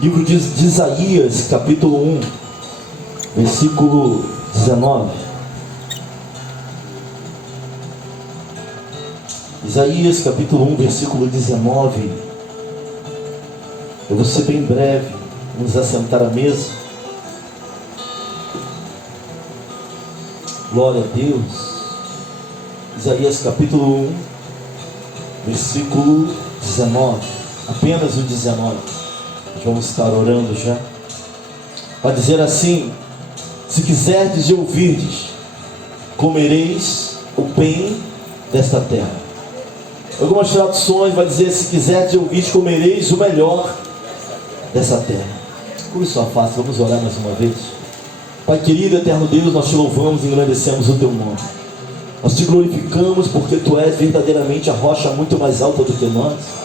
Livro de Isaías, capítulo 1, versículo 19. Isaías, capítulo 1, versículo 19. Eu vou ser bem breve. Vamos assentar à mesa. Glória a Deus. Isaías, capítulo 1, versículo 19. Apenas o 19. Vamos estar orando já. Vai dizer assim: se quiserdes e ouvirdes, comereis o bem desta terra. Algumas traduções vai dizer: se quiserdes e ouvirdes, comereis o melhor dessa terra. Cure sua face, vamos orar mais uma vez. Pai querido, eterno Deus, nós te louvamos e engrandecemos o teu nome. Nós te glorificamos porque tu és verdadeiramente a rocha muito mais alta do que nós.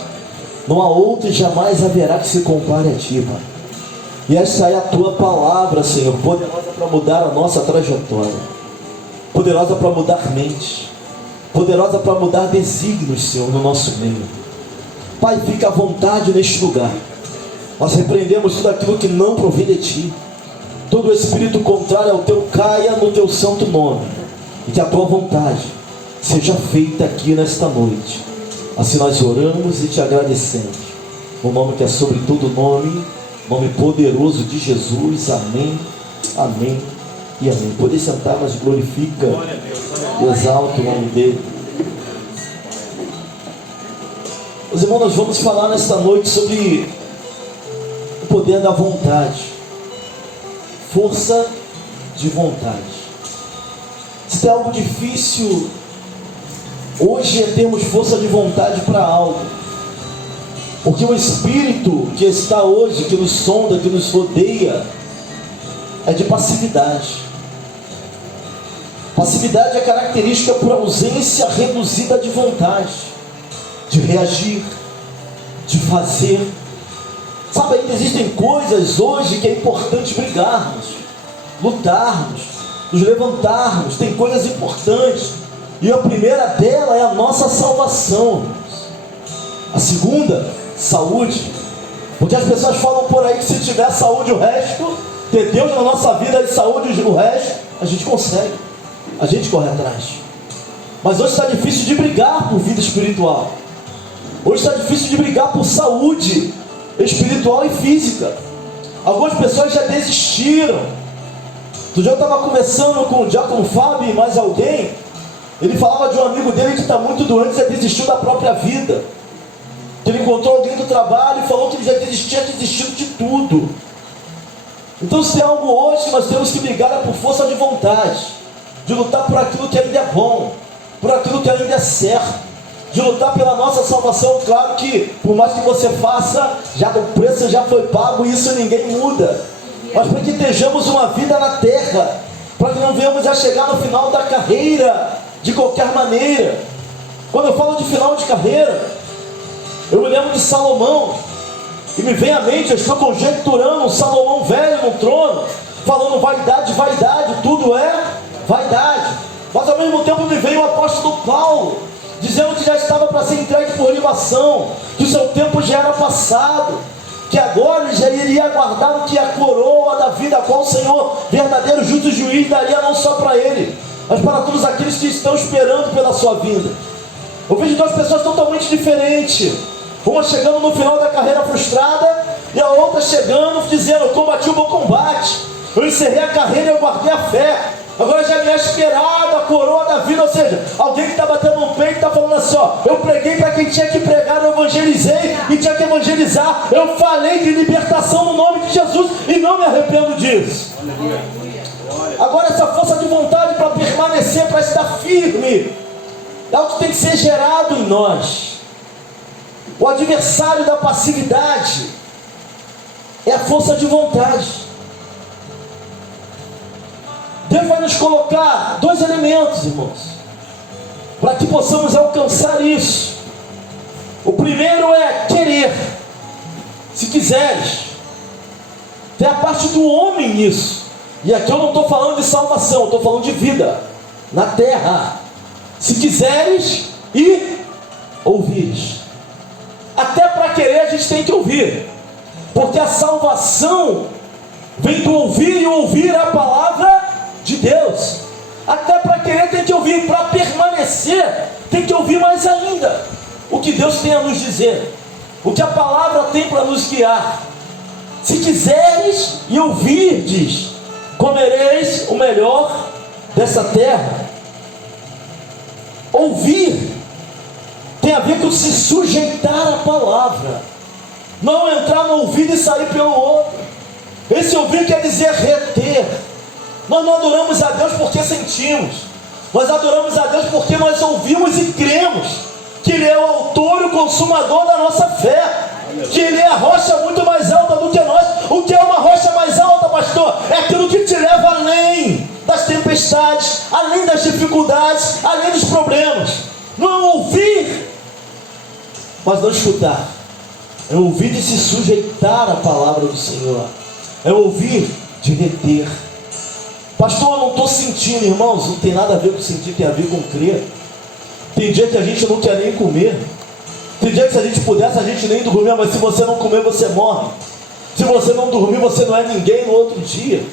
Não há outro e jamais haverá que se compare a ti, Pai. E essa é a tua palavra, Senhor, poderosa para mudar a nossa trajetória, poderosa para mudar mente, poderosa para mudar desígnios, Senhor, no nosso meio. Pai, fica à vontade neste lugar. Nós repreendemos tudo aquilo que não provém de ti. Todo espírito contrário ao teu caia no teu santo nome. E que a tua vontade seja feita aqui nesta noite. Assim nós oramos e te agradecemos. No nome que é sobre todo nome, nome poderoso de Jesus. Amém, amém e amém. Poder sentar, mas glorifica e exalta o nome dele. Meus irmãos, nós vamos falar nesta noite sobre o poder da vontade. Força de vontade. Se é algo difícil hoje é termos força de vontade para algo, porque o Espírito que está hoje, que nos sonda, que nos rodeia, é de passividade. Passividade é característica por ausência reduzida de vontade, de reagir, de fazer. Sabe, ainda existem coisas hoje que é importante brigarmos, lutarmos, nos levantarmos. Tem coisas importantes. E a primeira dela é a nossa salvação, irmãos. A segunda, saúde. Porque as pessoas falam por aí que se tiver saúde o resto, ter Deus na nossa vida e saúde o resto, a gente consegue. A gente corre atrás. Mas hoje está difícil de brigar por vida espiritual. Hoje está difícil de brigar por saúde espiritual e física. Algumas pessoas já desistiram. Outro dia eu estava conversando com o diácono Fábio e mais alguém. Ele falava de um amigo dele que está muito doente, já desistiu da própria vida. Que ele encontrou alguém do trabalho e falou que ele já tinha desistido de tudo. Então, se tem algo hoje que nós temos que brigar é por força de vontade, de lutar por aquilo que ainda é bom, por aquilo que ainda é certo, de lutar pela nossa salvação. Claro que por mais que você faça, já o preço já foi pago e isso ninguém muda. Mas para que estejamos uma vida na terra, para que não venhamos a chegar no final da carreira de qualquer maneira. Quando eu falo de final de carreira, eu me lembro de Salomão, e me vem à mente, eu estou conjecturando um Salomão velho no trono, falando vaidade, vaidade, tudo é vaidade. Mas ao mesmo tempo me veio o apóstolo Paulo, dizendo que já estava para ser entregue por libação, que o seu tempo já era passado, que agora ele já iria aguardar o que a coroa da vida, a qual o Senhor, verdadeiro justo juiz, daria não só para ele, mas para todos aqueles que estão esperando pela sua vinda. Eu vejo duas pessoas totalmente diferentes. Uma chegando no final da carreira frustrada, e a outra chegando dizendo: eu combati o bom combate, eu encerrei a carreira e eu guardei a fé, agora já me é esperado a coroa da vida. Ou seja, alguém que está batendo no peito, está falando assim: ó, eu preguei para quem tinha que pregar, eu evangelizei e tinha que evangelizar, eu falei de libertação no nome de Jesus e não me arrependo disso. Agora essa força de vontade para permanecer, para estar firme, é o que tem que ser gerado em nós. O adversário da passividade é a força de vontade. Deus vai nos colocar dois elementos, irmãos, para que possamos alcançar isso. O primeiro é querer. Se quiseres. Tem a parte do homem nisso. E aqui eu não estou falando de salvação, eu estou falando de vida na terra. Se quiseres e ouvires. Até para querer a gente tem que ouvir. Porque a salvação vem do ouvir, e ouvir a palavra de Deus. Até para querer tem que ouvir, para permanecer tem que ouvir mais ainda o que Deus tem a nos dizer, o que a palavra tem para nos guiar. Se quiseres e ouvirdes, comereis o melhor dessa terra. Ouvir tem a ver com se sujeitar à palavra, não entrar no ouvido e sair pelo outro. Esse ouvir quer dizer reter. Nós não adoramos a Deus porque sentimos, nós adoramos a Deus porque nós ouvimos e cremos que Ele é o autor e o consumador da nossa fé, que Ele é a rocha muito mais alta do que nós. O que é uma rocha mais alta, pastor? É aquilo que te leva além das tempestades, além das dificuldades, além dos problemas. Não é ouvir, mas não escutar. É ouvir de se sujeitar à palavra do Senhor. É ouvir de reter. Pastor, eu não estou sentindo, irmãos. Não tem nada a ver com sentir, tem a ver com crer. Tem dia que a gente não quer nem comer. Tem dia que se a gente pudesse, a gente nem dormir. Mas se você não comer, você morre. Se você não dormir, você não é ninguém no outro dia.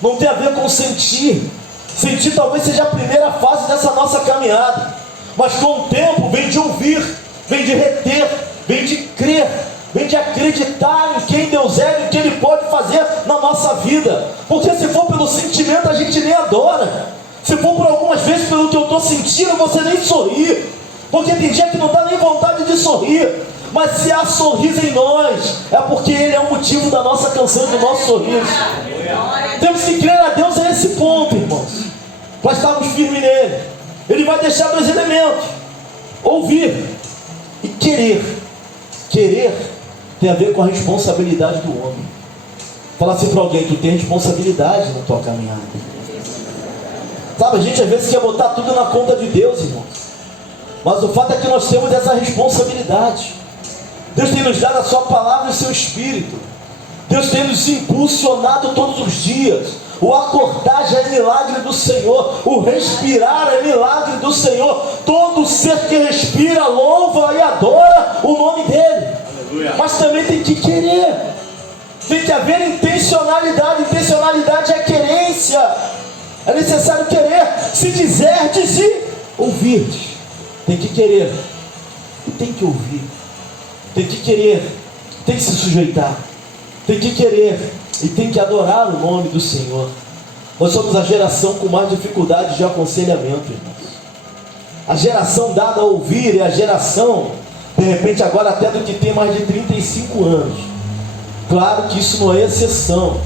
Não tem a ver com sentir. Sentir talvez seja a primeira fase dessa nossa caminhada. Mas com o tempo vem de ouvir, vem de reter, vem de crer, vem de acreditar em quem Deus é e o que Ele pode fazer na nossa vida. Porque se for pelo sentimento, a gente nem adora. Se for por algumas vezes pelo que eu estou sentindo, você nem sorri. Porque tem dia que não dá nem vontade de sorrir. Mas se há sorriso em nós, é porque Ele é o motivo da nossa canção e do nosso sorriso. Temos que crer a Deus a esse ponto, irmãos, para estarmos firmes nele. Ele vai deixar dois elementos: ouvir e querer. Querer tem a ver com a responsabilidade do homem. Fala assim para alguém: tu tem responsabilidade na tua caminhada. Sabe, a gente às vezes quer botar tudo na conta de Deus, irmãos. Mas o fato é que nós temos essa responsabilidade. Deus tem nos dado a sua palavra e o seu Espírito. Deus tem nos impulsionado todos os dias. O acordar já é milagre do Senhor. O respirar é milagre do Senhor. Todo ser que respira louva e adora o nome dEle. Aleluia. Mas também tem que querer. Tem que haver intencionalidade. Intencionalidade é querência. É necessário querer. Se quiserdes e ouvirdes, tem que querer e tem que ouvir. Tem que querer, tem que se sujeitar. Tem que querer e tem que adorar o nome do Senhor. Nós somos a geração com mais dificuldade de aconselhamento, irmãos. A geração dada a ouvir é a geração, de repente agora até do que tem mais de 35 anos. Claro que isso não é exceção.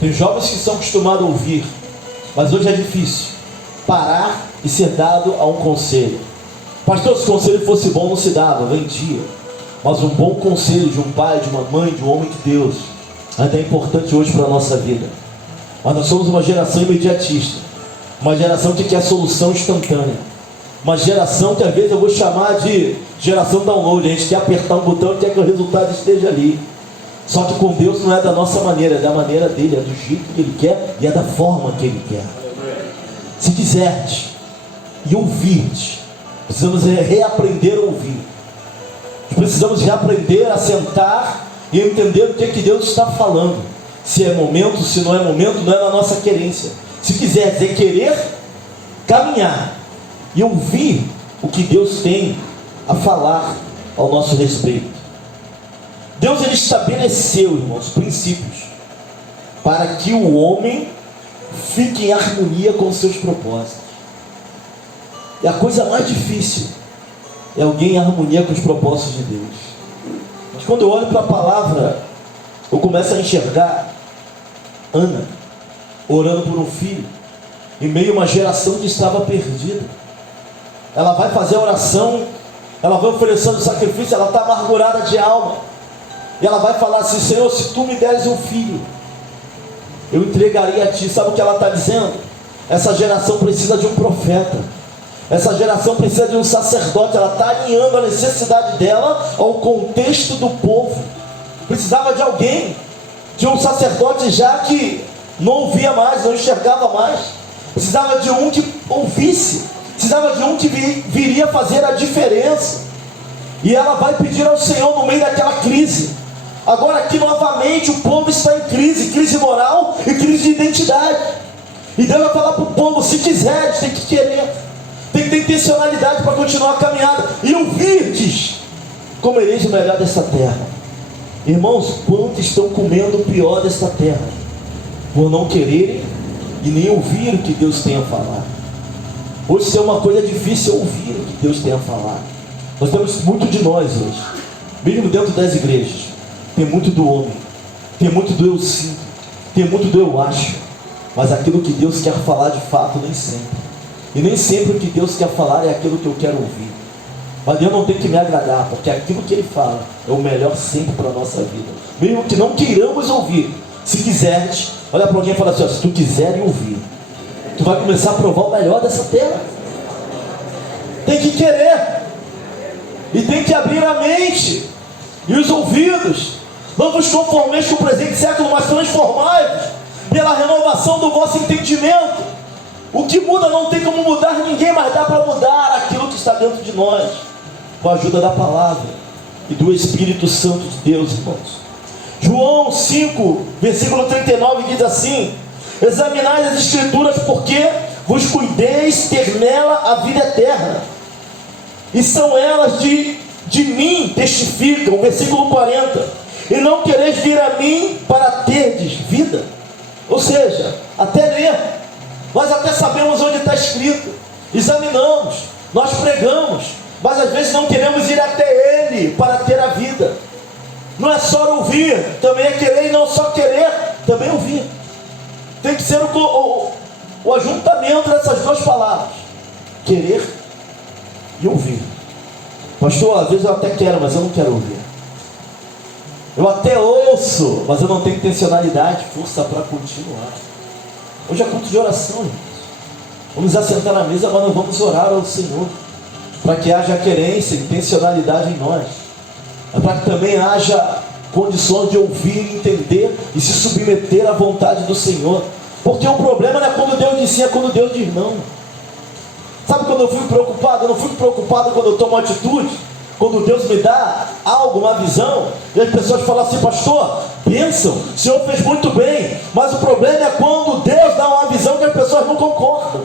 Tem jovens que são acostumados a ouvir, mas hoje é difícil parar e ser dado a um conselho. Pastor, se o conselho fosse bom não se dava, vendia. Mas um bom conselho de um pai, de uma mãe, de um homem de Deus ainda é importante hoje para a nossa vida. Mas nós somos uma geração imediatista, uma geração que quer solução instantânea, uma geração que às vezes eu vou chamar de geração download. A gente quer apertar um botão e quer que o resultado esteja ali. Só que com Deus não é da nossa maneira, é da maneira dele, é do jeito que Ele quer e é da forma que Ele quer. Se quiserdes e ouvirdes, precisamos reaprender a ouvir. Precisamos reaprender a sentar e entender o que Deus está falando. Se é momento, se não é momento, não é na nossa querência. Se quiser é querer caminhar e ouvir o que Deus tem a falar ao nosso respeito. Deus, Ele estabeleceu, irmãos, princípios para que o homem fique em harmonia com os seus propósitos. E a coisa mais difícil é alguém em harmonia com os propósitos de Deus. Mas quando eu olho para a palavra, eu começo a enxergar Ana orando por um filho, em meio a uma geração que estava perdida. Ela vai fazer a oração, ela vai oferecendo sacrifício, ela está amargurada de alma. E ela vai falar assim: Senhor, se tu me deres um filho, eu entregaria a ti. Sabe o que ela está dizendo? Essa geração precisa de um profeta. Essa geração precisa de um sacerdote. Ela está alinhando a necessidade dela ao contexto do povo. Precisava de alguém, de um sacerdote já que não ouvia mais, não enxergava mais. Precisava de um que ouvisse. Precisava de um que viria fazer a diferença. E ela vai pedir ao Senhor no meio daquela crise. Agora aqui novamente o povo está em crise moral e crise de identidade. E Deus vai falar para o povo: se quiseres, tem que querer, tem que ter intencionalidade para continuar a caminhada. E ouvirdes, comereis o melhor dessa terra. Irmãos, quantos estão comendo o pior desta terra, por não quererem e nem ouvir o que Deus tem a falar? Hoje isso é uma coisa difícil, ouvir o que Deus tem a falar. Nós temos muito de nós hoje, mesmo dentro das igrejas, tem muito do homem, tem muito do eu sinto, tem muito do eu acho, mas aquilo que Deus quer falar de fato nem sempre. E nem sempre o que Deus quer falar é aquilo que eu quero ouvir. Mas Deus não tem que me agradar, porque aquilo que Ele fala é o melhor sempre para a nossa vida. Mesmo que não queiramos ouvir, se quiseres, olha para alguém e fala assim: ó, se tu quiseres ouvir, tu vai começar a provar o melhor dessa terra. Tem que querer, e tem que abrir a mente e os ouvidos. Não vos conformeis com o presente século, mas transformai-vos pela renovação do vosso entendimento. O que muda não tem como mudar ninguém, mas dá para mudar aquilo que está dentro de nós, com a ajuda da palavra e do Espírito Santo de Deus, irmãos. João 5, versículo 39 diz assim: examinai as Escrituras, porque vos cuideis ter nela a vida eterna, e são elas de mim testificam. Versículo 40: e não quereis vir a mim para terdes vida. Ou seja, até ler, nós até sabemos onde está escrito, examinamos, nós pregamos, mas às vezes não queremos ir até Ele para ter a vida. Não é só ouvir, também é querer, e não só querer, também ouvir. Tem que ser o ajuntamento dessas duas palavras: querer e ouvir. Pastor, às vezes eu até quero, mas eu não quero ouvir. Eu até ouço, mas eu não tenho intencionalidade, força para continuar. Hoje é culto de oração, irmãos. Vamos assentar na mesa, mas não vamos orar ao Senhor, para que haja querência, intencionalidade em nós, é para que também haja condições de ouvir, entender e se submeter à vontade do Senhor. Porque o problema não é quando Deus diz sim, é quando Deus diz não. Sabe quando eu fico preocupado? Eu não fico preocupado quando eu tomo atitude, quando Deus me dá algo, uma visão, e as pessoas falam assim: pastor, bênção, o senhor fez muito bem. Mas o problema é quando Deus dá uma visão que as pessoas não concordam.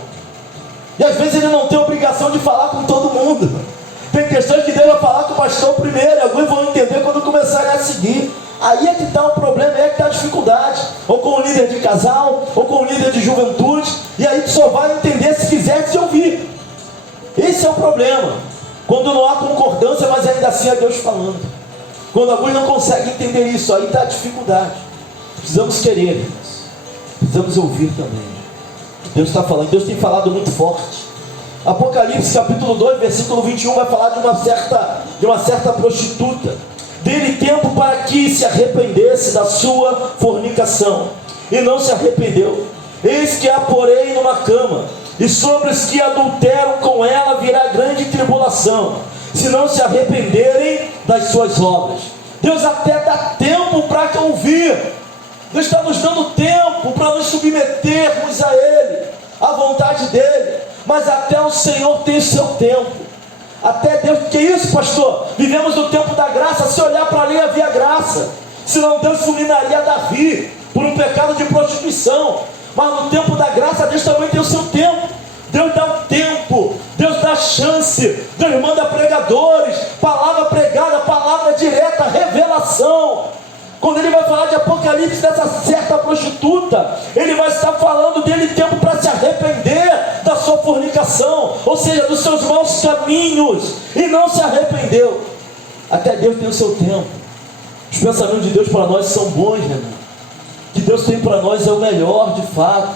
E às vezes Ele não tem obrigação de falar com todo mundo. Tem questões que Deus vai falar com o pastor primeiro, e alguns vão entender quando começarem a seguir. Aí é que está o problema, aí é que está a dificuldade. Ou com o líder de casal, ou com o líder de juventude. E aí tu só vai entender se quiser te ouvir. Esse é o problema. Quando não há concordância, mas ainda assim é Deus falando. Quando alguns não conseguem entender isso, aí está a dificuldade. Precisamos querer, irmãos. Precisamos ouvir também. Deus está falando, Deus tem falado muito forte. Apocalipse capítulo 2, versículo 21 vai falar de uma certa prostituta. Dê-lhe tempo para que se arrependesse da sua fornicação, e não se arrependeu. Eis que a porei numa cama, e sobre os que adulteram com ela virá grande tribulação, se não se arrependerem das suas obras. Deus até dá tempo para ouvir. Deus está nos dando tempo para nos submetermos a Ele, à vontade dEle. Mas até o Senhor tem o seu tempo. Até Deus, que isso, pastor? Vivemos no tempo da graça. Se olhar para ali havia graça, senão Deus fulminaria Davi por um pecado de prostituição. Mas no tempo da graça, Deus também tem o seu tempo. Deus dá um tempo, Deus dá chance, Deus manda pregadores, palavra pregada, palavra direta, revelação. Quando Ele vai falar de Apocalipse dessa certa prostituta, Ele vai estar falando dele tempo para se arrepender da sua fornicação, ou seja, dos seus maus caminhos, e não se arrependeu. Até Deus tem o seu tempo. Os pensamentos de Deus para nós são bons, né? O que Deus tem para nós é o melhor de fato,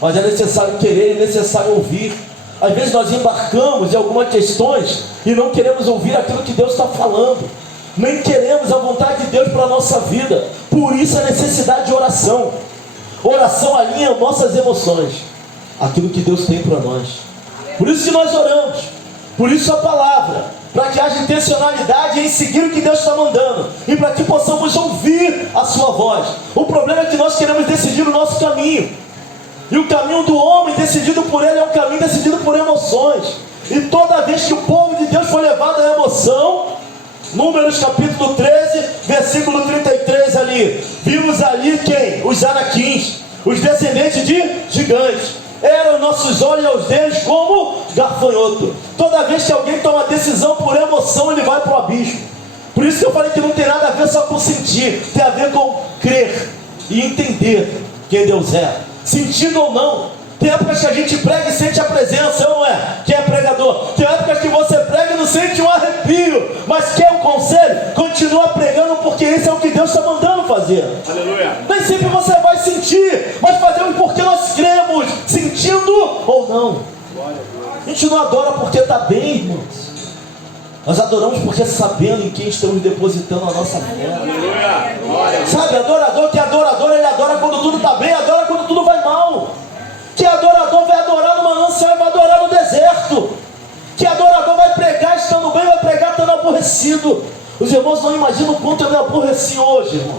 mas é necessário querer, é necessário ouvir. Às vezes nós embarcamos em algumas questões e não queremos ouvir aquilo que Deus está falando, nem queremos a vontade de Deus para a nossa vida. Por isso a necessidade de oração. Oração alinha nossas emoções, aquilo que Deus tem para nós. Por isso que nós oramos, por isso a palavra, para que haja intencionalidade em seguir o que Deus está mandando, e para que possamos ouvir a sua voz. O problema é que nós queremos decidir o nosso caminho, e o caminho do homem decidido por ele é um caminho decidido por emoções. E toda vez que o povo de Deus foi levado à emoção, Números capítulo 13, versículo 33 ali. Vimos ali quem? Os anaquins, os descendentes de gigantes. Eram nossos olhos aos deles como gafanhoto. Toda vez que alguém toma decisão por emoção, ele vai para o abismo. Por isso que eu falei que não tem nada a ver só com sentir, tem a ver com crer e entender quem Deus é, sentindo ou não. Tem épocas que a gente prega e sente a presença, ou não é? Quem é pregador? Tem épocas que você prega e não sente um arrepio, mas quer um conselho? Continua pregando, porque esse é o que Deus está mandando fazer. Aleluia. Nem sempre você vai sentir, mas fazemos porque nós cremos, sentindo ou não. A gente não adora porque está bem, irmãos. Nós adoramos porque sabendo em quem estamos depositando a nossa fé. Aleluia. Sabe, adorador que é adorador, ele adora quando tudo está bem, adora quando tudo vai mal. Que adorador vai adorar no manancial e vai adorar no deserto. Que adorador vai pregar estando bem, vai pregar estando aborrecido. Os irmãos não imaginam o quanto eu me aborreci hoje, irmão.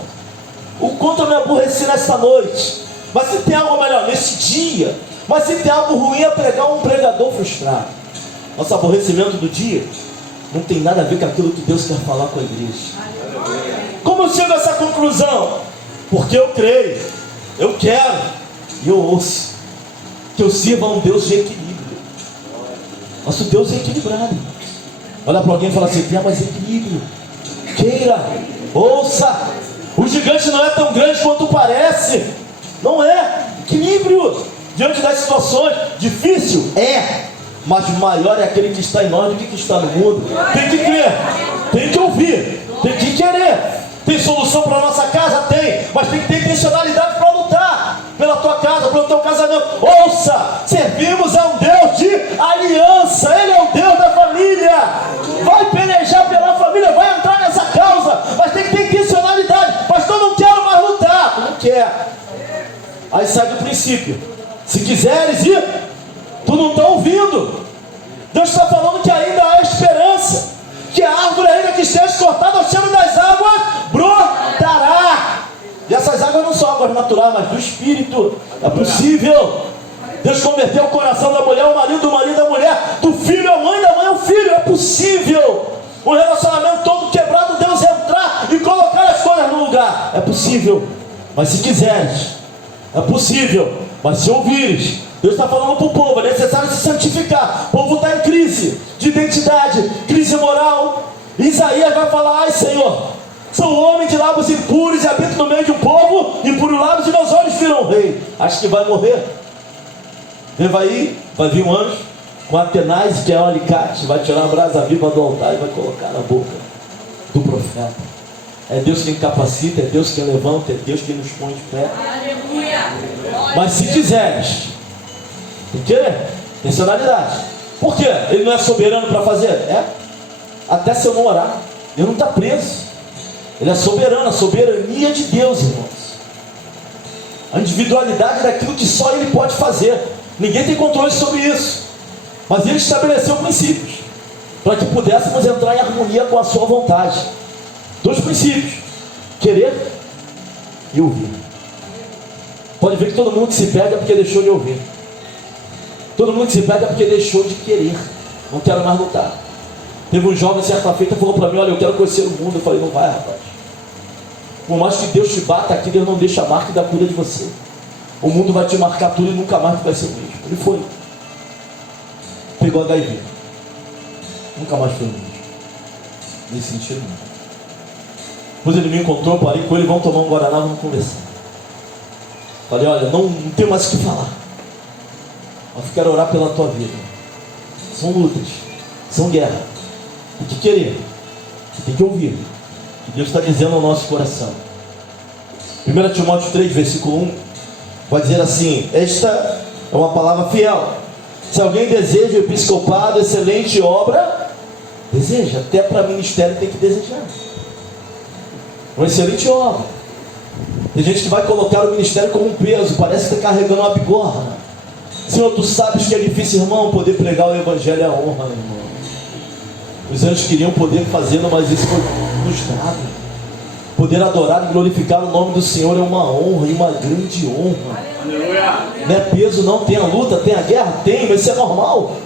O quanto eu me aborreci nesta noite. Mas se tem algo melhor, nesse dia. Mas se tem algo ruim, é pregar um pregador frustrado. Nosso aborrecimento do dia não tem nada a ver com aquilo que Deus quer falar com a igreja. Como eu chego a essa conclusão? Porque eu creio, eu quero e eu ouço que eu sirva a um Deus de equilíbrio. Nosso Deus é equilibrado. Olha para alguém e fala assim: tem mais equilíbrio. Queira, ouça. O gigante não é tão grande quanto parece. Não é. Equilíbrio diante das situações. Difícil? É. Mas maior é aquele que está em nós do que está no mundo. Tem que crer, tem que ouvir, tem que querer. Tem solução para a nossa casa? Tem. Mas tem que ter intencionalidade para lutar pela tua casa, pelo teu casamento. Ouça, servimos a um Deus de aliança. Ele é o Deus da família. Vai pelejar pela família, vai entrar nessa causa, mas tem que ter intencionalidade. Pastor, não quero mais lutar. Tu não quer. Aí sai do princípio: se quiseres ir, tu não está ouvindo. Deus está falando que ainda há esperança, que a árvore ainda que esteja cortada ao cheiro das águas brotará. E essas águas não são águas naturais, mas do Espírito. É possível. Deus converteu o coração da mulher, o marido da mulher, do filho a mãe, da mãe ao filho. É possível. Um relacionamento todo quebrado, Deus entrar e colocar as coisas no lugar. É possível. Mas se quiseres, é possível. Mas se ouvires, Deus está falando para o povo, é necessário se santificar. O povo está em crise de identidade, crise moral. Isaías vai falar: ai Senhor, sou homem de lábios impuros e habito no meio de um povo impuro lábios, e meus olhos viram o rei. Acho que vai morrer. Ele vai vir um anjo com Atenaz, que é um alicate, vai tirar a brasa viva do altar e vai colocar na boca do profeta. É Deus quem capacita, é Deus quem levanta, é Deus quem nos põe de pé. Mas se quiseres, tem que querer, intencionalidade. Por quê? Ele não é soberano para fazer? É. Até se eu não orar, ele não está preso. Ele é soberano, a soberania de Deus, irmãos. A individualidade daquilo que só Ele pode fazer. Ninguém tem controle sobre isso. Mas Ele estabeleceu princípios para que pudéssemos entrar em harmonia com a sua vontade. 2 princípios: querer e ouvir. Pode ver que todo mundo que se perde é porque deixou de ouvir. Todo mundo que se perde é porque deixou de querer. Não quero mais lutar. Teve um jovem certa feita falou para mim: olha, eu quero conhecer o mundo. Eu falei: não vai, rapaz. Por mais que Deus te bata aqui, Deus não deixa a marca da cura de você. O mundo vai te marcar tudo e nunca mais tu vai ser o mesmo. Ele foi. Pegou HIV. Nunca mais foi o mesmo. Nesse sentido não. Depois ele me encontrou, parei com ele: vamos tomar um Guaraná, vamos conversar. Falei: olha, não tenho mais o que falar, mas quero orar pela tua vida. São lutas, são guerras. Tem que querer, tem que ouvir o que Deus está dizendo ao nosso coração. 1 Timóteo 3, versículo 1 vai dizer assim: esta é uma palavra fiel. Se alguém deseja o episcopado, excelente obra, deseja. Até para ministério tem que desejar. Uma excelente obra. Tem gente que vai colocar o ministério como um peso, parece que está carregando uma bigorna. Senhor, tu sabes que é difícil, irmão, poder pregar o evangelho é a honra, irmão. Os anjos queriam poder fazê-lo, mas isso foi nos dado. Poder adorar e glorificar o nome do Senhor é uma honra e uma grande honra. Aleluia. Não é peso não, tem a luta, tem a guerra, tem, mas isso é normal.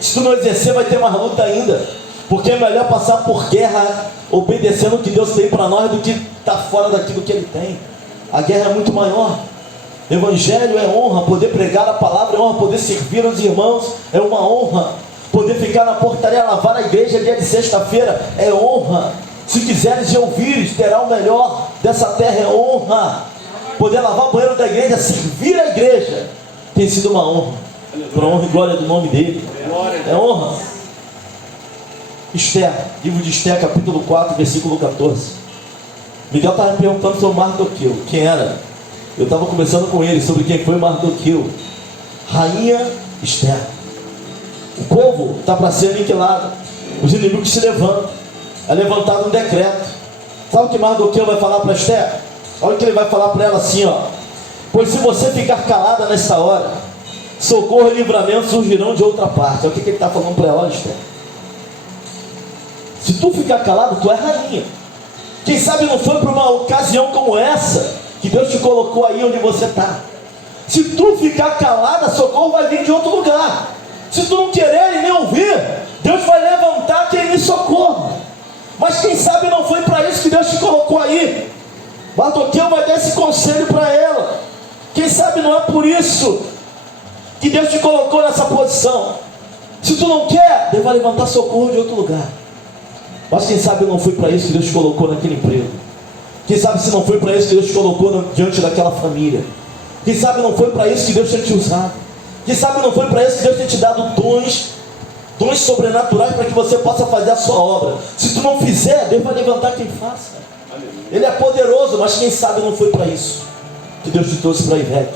Se tu não exercer, vai ter mais luta ainda. Porque é melhor passar por guerra obedecendo o que Deus tem para nós do que estar fora daquilo que Ele tem. A guerra é muito maior. Evangelho é honra, poder pregar a palavra é honra, poder servir os irmãos é uma honra, poder ficar na portaria, lavar a igreja dia de sexta-feira é honra. Se quiseres e ouvires, terá o melhor dessa terra, é honra. Poder lavar o banheiro da igreja, servir a igreja, tem sido uma honra, para a honra e glória do nome dele, é honra. Esther, livro de Esther, capítulo 4, versículo 14. Miguel estava me perguntando sobre Mardoqueu, quem era? Eu estava conversando com ele sobre quem foi Mardoqueu. Rainha Esther. O povo está para ser aniquilado, os inimigos se levantam, é levantado um decreto. Sabe o que Mardoqueu vai falar para Esther? Olha o que ele vai falar para ela assim, ó: pois se você ficar calada nesta hora, socorro e livramento surgirão de outra parte. Olha o que ele está falando para ela, Esther. Se tu ficar calado, tu é rainha. Quem sabe não foi para uma ocasião como essa que Deus te colocou aí onde você está. Se tu ficar calada, socorro vai vir de outro lugar. Se tu não querer e nem ouvir, Deus vai levantar quem lhe socorre. Mas quem sabe não foi para isso que Deus te colocou aí. Mardoqueu vai dar esse conselho para ela. Quem sabe não é por isso que Deus te colocou nessa posição. Se tu não quer, Deus vai levantar socorro de outro lugar. Mas quem sabe não foi para isso que Deus te colocou naquele emprego. Quem sabe se não foi para isso que Deus te colocou diante daquela família. Quem sabe não foi para isso que Deus tem te usado. Quem sabe não foi para isso que Deus tem te dado dons sobrenaturais para que você possa fazer a sua obra. Se tu não fizer, Deus vai levantar quem faça. Ele é poderoso, mas quem sabe não foi para isso que Deus te trouxe para Ivete,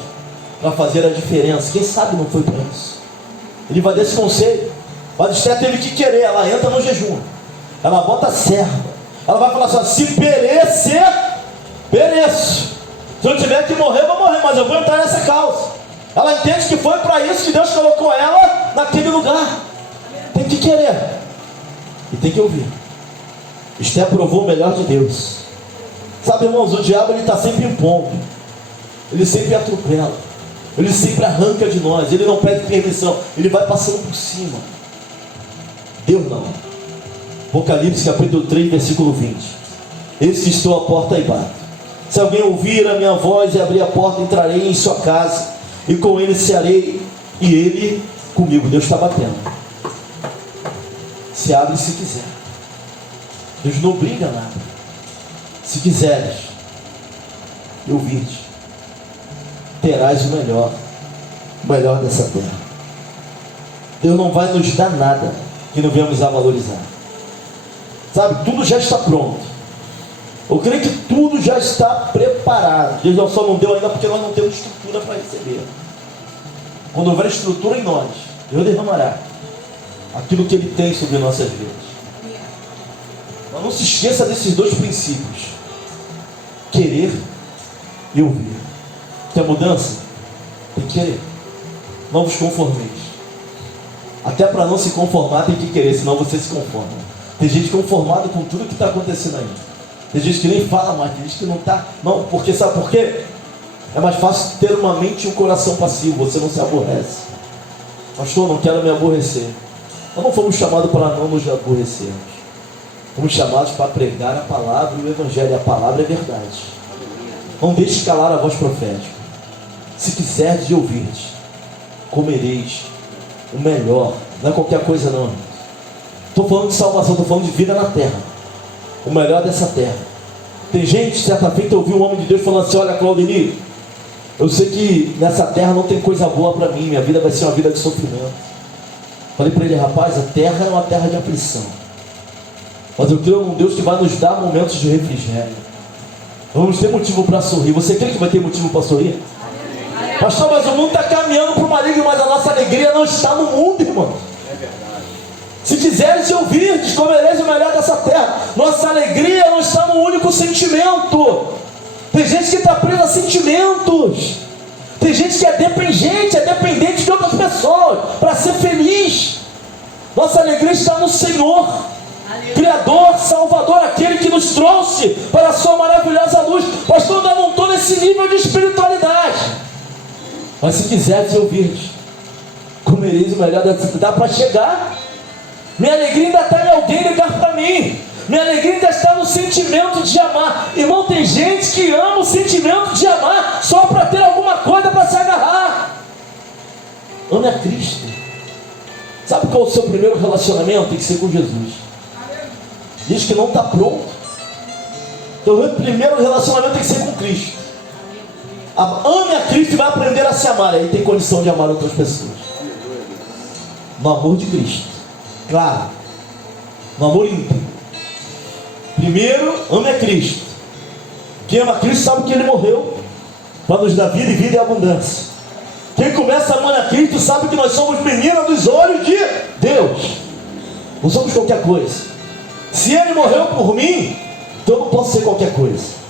para fazer a diferença. Quem sabe não foi para isso. Ele vai dar esse conselho. Mas Esther teve que querer. Ela entra no jejum, ela bota a serva, ela vai falar assim: se perecer, pereço. Se eu tiver que morrer, eu vou morrer, mas eu vou entrar nessa causa. Ela entende que foi para isso que Deus colocou ela naquele lugar. Tem que querer e tem que ouvir. Esther provou o melhor de Deus. Sabe, irmãos, o diabo ele está sempre impondo, ele sempre atropela, ele sempre arranca de nós, ele não pede permissão, ele vai passando por cima. Deus não. Apocalipse capítulo 3, versículo 20. Eis que estou à porta e bato. Se alguém ouvir a minha voz e abrir a porta, entrarei em sua casa, e com ele cearei, e ele comigo. Deus está batendo. Se abre se quiser. Deus não obriga nada. Se quiseres e ouvires, terás o melhor dessa terra. Deus não vai nos dar nada que não venhamos a valorizar. Sabe, tudo já está pronto. Eu creio que tudo já está preparado. Deus só não deu ainda porque nós não temos estrutura para receber. Quando houver estrutura em nós, Deus derramará aquilo que Ele tem sobre nossas vidas. Mas não se esqueça desses dois princípios: querer e ouvir. Quer mudança? Tem que querer. Não vos conformeis. Até para não se conformar tem que querer, senão você se conforma. Tem gente conformada com tudo que está acontecendo aí. Tem gente que nem fala mais, tem gente que não está. Não, porque sabe por quê? É mais fácil ter uma mente e um coração passivo, você não se aborrece. Pastor, não quero me aborrecer. Nós não fomos chamados para não nos aborrecermos. Fomos chamados para pregar a palavra e o evangelho. A palavra é verdade. Não deixe calar a voz profética. Se quiserdes e ouvirdes, comereis o melhor. Não é qualquer coisa não. Estou falando de salvação, estou falando de vida na terra. O melhor dessa terra. Tem gente, certa feita eu ouvi um homem de Deus falando assim: olha, Claudemir, eu sei que nessa terra não tem coisa boa para mim, minha vida vai ser uma vida de sofrimento. Falei para ele: rapaz, a terra é uma terra de aflição, mas eu creio num Deus que vai nos dar momentos de refrigério. Vamos ter motivo para sorrir. Você crê que vai ter motivo para sorrir? Pastor, mas o mundo está caminhando para o maligno, mas a nossa alegria não está no mundo, irmão. Se quiseres e ouvirdes, comereis o melhor dessa terra. Nossa alegria não está no único sentimento. Tem gente que está presa a sentimentos. Tem gente que é dependente de outras pessoas para ser feliz. Nossa alegria está no Senhor, Criador, Salvador, aquele que nos trouxe para a sua maravilhosa luz. Pastor, eu não estou nesse nível de espiritualidade. Mas se quiseres e ouvirdes, comereis o melhor dessa terra. Dá para chegar. Minha alegria ainda está em alguém ligar para mim. Minha alegria ainda está no sentimento de amar. Irmão, tem gente que ama o sentimento de amar só para ter alguma coisa para se agarrar. Ame a Cristo. Sabe qual é o seu primeiro relacionamento? Tem que ser com Jesus. Diz que não está pronto. Então o primeiro relacionamento tem que ser com Cristo. Ame a Cristo e vai aprender a se amar. Aí tem condição de amar outras pessoas. No amor de Cristo. Claro. No amor íntimo. Primeiro, ame a Cristo. Quem ama a Cristo sabe que Ele morreu para nos dar vida e vida em abundância. Quem começa amando a Cristo sabe que nós somos menina dos olhos de Deus. Não somos qualquer coisa. Se Ele morreu por mim, então eu não posso ser qualquer coisa.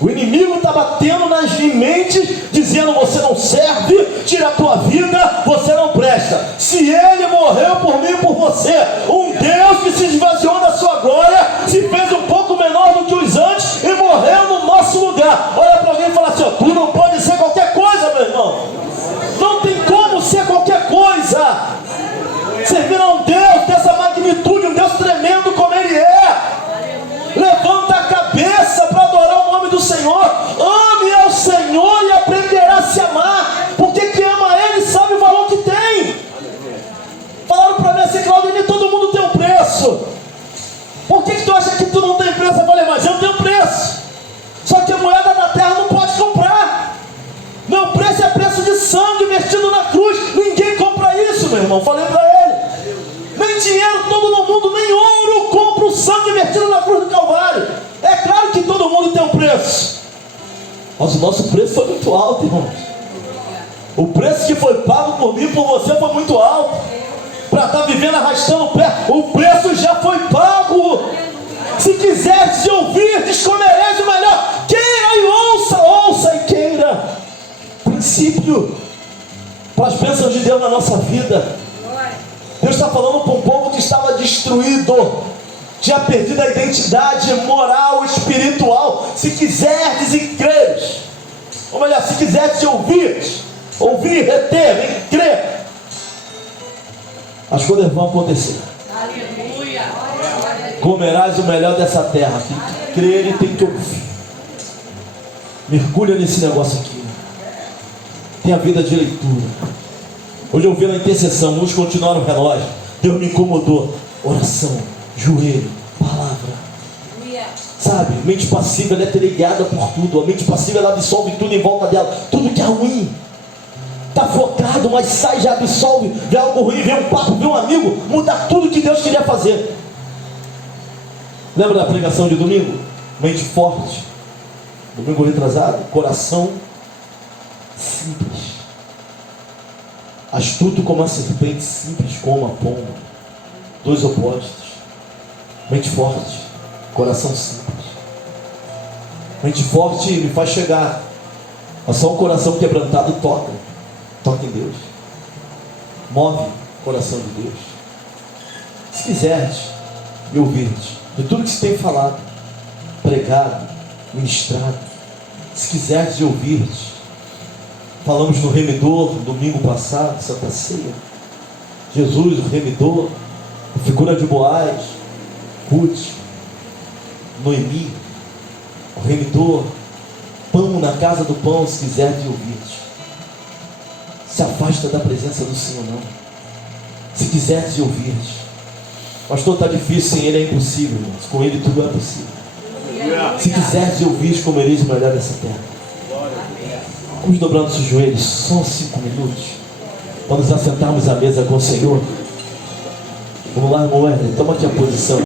O inimigo está batendo nas mentes, dizendo: você não serve, tira a tua vida, você não presta. Se Ele morreu por mim e por você, um Deus que se esvaziou da sua glória, se fez um pouco menor do que os antes e morreu no nosso lugar. Olha para alguém e fala assim: ó, tu não pode ser qualquer coisa, meu irmão. Não tem como ser qualquer coisa. Servir a um Deus dessa magnitude, um Deus tremendo como Ele é. Levanta a cabeça para adorar o nome do Senhor. Ame ao Senhor e aprenderá a se amar. Porque quem ama Ele sabe o valor que tem. Falaram para mim assim: Claudio, nem todo mundo tem um preço. Por que tu acha que tu não tem preço? Eu falei: mas eu tenho preço. Só que a moeda da terra não pode comprar. Meu preço é preço de sangue vertido na cruz. Ninguém compra isso, meu irmão. Falei para ele. Nem dinheiro todo no mundo, nem ouro compra o sangue vertido na cruz do Calvário. É claro que todo mundo tem um preço, mas o nosso preço foi muito alto, irmãos. O preço que foi pago por mim e por você foi muito alto. Para estar vivendo arrastando o pé, o preço já foi pago. Se quiseres ouvir, comereis o melhor. Queira e ouça e queira. Princípio para as bênçãos de Deus na nossa vida. Deus está falando para um povo que estava destruído, tinha perdido a identidade moral, espiritual. Se quiseres e creres, ou melhor, se quiseres ouvir, reter e crer, as coisas vão acontecer. Aleluia. Comerás o melhor dessa terra. Tem que crer e tem que ouvir. Mergulha nesse negócio aqui. Tem a vida de leitura. Hoje eu vi na intercessão, uns continuaram o relógio. Deus me incomodou. Oração, joelho, palavra. Sabe, mente passiva, ela é teleguiada por tudo. A mente passiva, ela absorve tudo em volta dela. Tudo que é ruim. Está focado, mas sai, já absorve. Vê algo ruim, vê um papo, vê um amigo. Muda tudo que Deus queria fazer. Lembra da pregação de domingo? Mente forte. Domingo retrasado. Coração simples. Astuto como a serpente, simples como a pomba. Dois opostos. Mente forte, coração simples. Mente forte me faz chegar. Mas só um coração quebrantado toca em Deus. Move o coração de Deus. Se quiseres me ouvires de tudo que se tem falado, pregado, ministrado, se quiseres me ouvires, falamos no remidor, domingo passado, Santa Ceia. Jesus, o remidor, a figura de Boaz, Ruth, Noemi, o remidor, pão na casa do pão, se quiser te ouvir. Se afasta da presença do Senhor, não. Se quiser te ouvir. Pastor, está difícil, sem Ele é impossível, irmãos. Com Ele tudo é possível. Se quiser te ouvir, comereis o melhor dessa terra. Vamos dobrando os joelhos, só 5 minutos, para nos assentarmos à mesa com o Senhor. Vamos lá, irmão Wesley, toma aqui a posição.